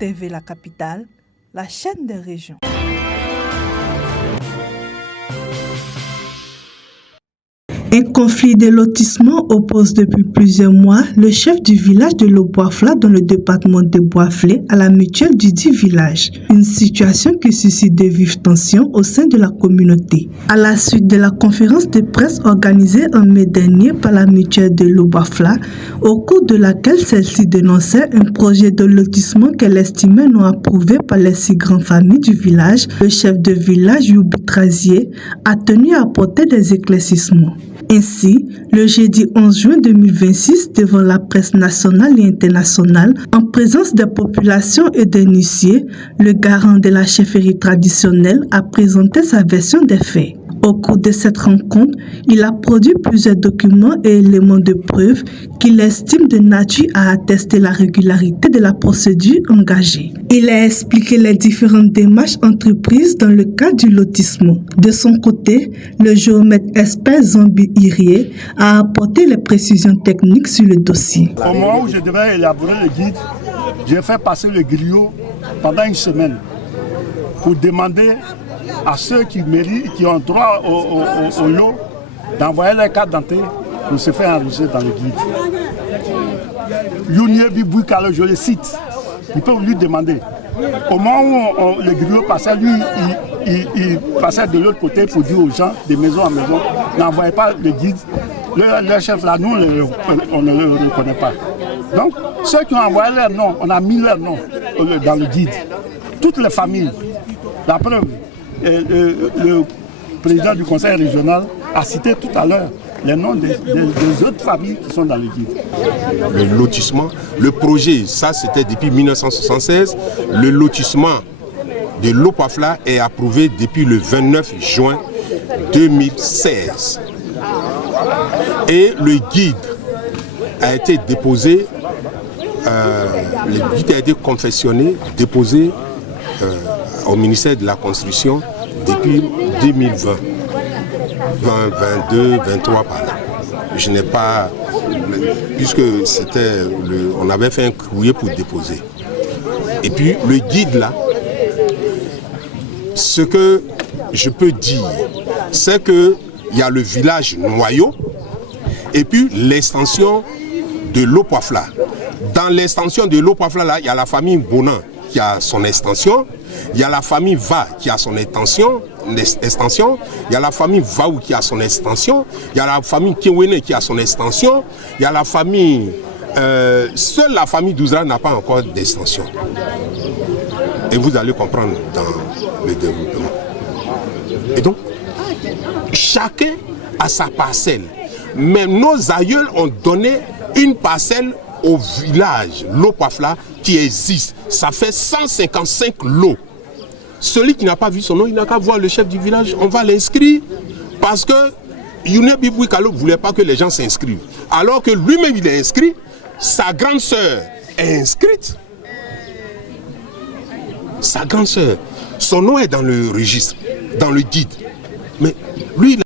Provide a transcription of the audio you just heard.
TV La Capitale, la chaîne des régions. Un conflit de lotissement oppose depuis plusieurs mois le chef du village de Loboafla dans le département de Boaflé à la mutuelle du dit village. Une situation qui suscite de vives tensions au sein de la communauté. À la suite de la conférence de presse organisée en mai dernier par la mutuelle de Loboafla, au cours de laquelle celle-ci dénonçait un projet de lotissement qu'elle estimait non approuvé par les 6 grandes familles du village, le chef de village Youbi Trazier a tenu à apporter des éclaircissements. Ainsi, le jeudi 11 juin 2026, devant la presse nationale et internationale, en présence des populations et des initiés, le garant de la chefferie traditionnelle a présenté sa version des faits. Au cours de cette rencontre, il a produit plusieurs documents et éléments de preuve qu'il estime de nature à attester la régularité de la procédure engagée. Il a expliqué les différentes démarches entreprises dans le cadre du lotissement. De son côté, le géomètre expert Zambi Irie a apporté les précisions techniques sur le dossier. Au moment où je devais élaborer le guide, j'ai fait passer le griot pendant une semaine pour demander à ceux qui méritent, qui ont droit au lot, d'envoyer les cartes d'entrée pour se faire enregistrer dans le guide. Youniebi Bouikalo, je le cite, ils peuvent lui demander. Au moment où le griot passait, lui, il passait de l'autre côté pour dire aux gens, de maison en maison, n'envoyez pas le guide. Le chef là, nous, on ne le reconnaît pas. Donc, ceux qui ont envoyé leur nom, on a mis leur nom dans le guide. Toutes les familles, la preuve. Le président du conseil régional a cité tout à l'heure les noms des autres familles qui sont dans le guide. Le lotissement, le projet, ça c'était depuis 1976. Le lotissement de Loboafla est approuvé depuis le 29 juin 2016. Et le guide a été déposé, le guide a été confectionné, déposé au ministère de la Construction depuis 2020, 2022, 2023 par là. Je n'ai pas, puisque c'était, on avait fait un courrier pour déposer. Et puis le guide là, ce que je peux dire, c'est qu'il y a le village noyau et puis l'extension de Loboafla. Dans l'extension de Loboafla là, il y a la famille Bonan qui a son extension, il y a la famille Va qui a son extension, il y a la famille Vaou qui a son extension, il y a la famille Kewene qui a son extension, il y a la famille... seule la famille Douzra n'a pas encore d'extension. Et vous allez comprendre dans le développement. Et donc, chacun a sa parcelle. Mais nos aïeuls ont donné une parcelle au village Loboafla qui existe. Ça fait 155 lots. Celui qui n'a pas vu son nom, il n'a qu'à voir le chef du village. On va l'inscrire parce que Youniebi Bouikalo ne voulait pas que les gens s'inscrivent. Alors que lui-même il est inscrit, sa grande sœur est inscrite. Sa grande sœur, son nom est dans le registre, dans le guide. Mais lui, il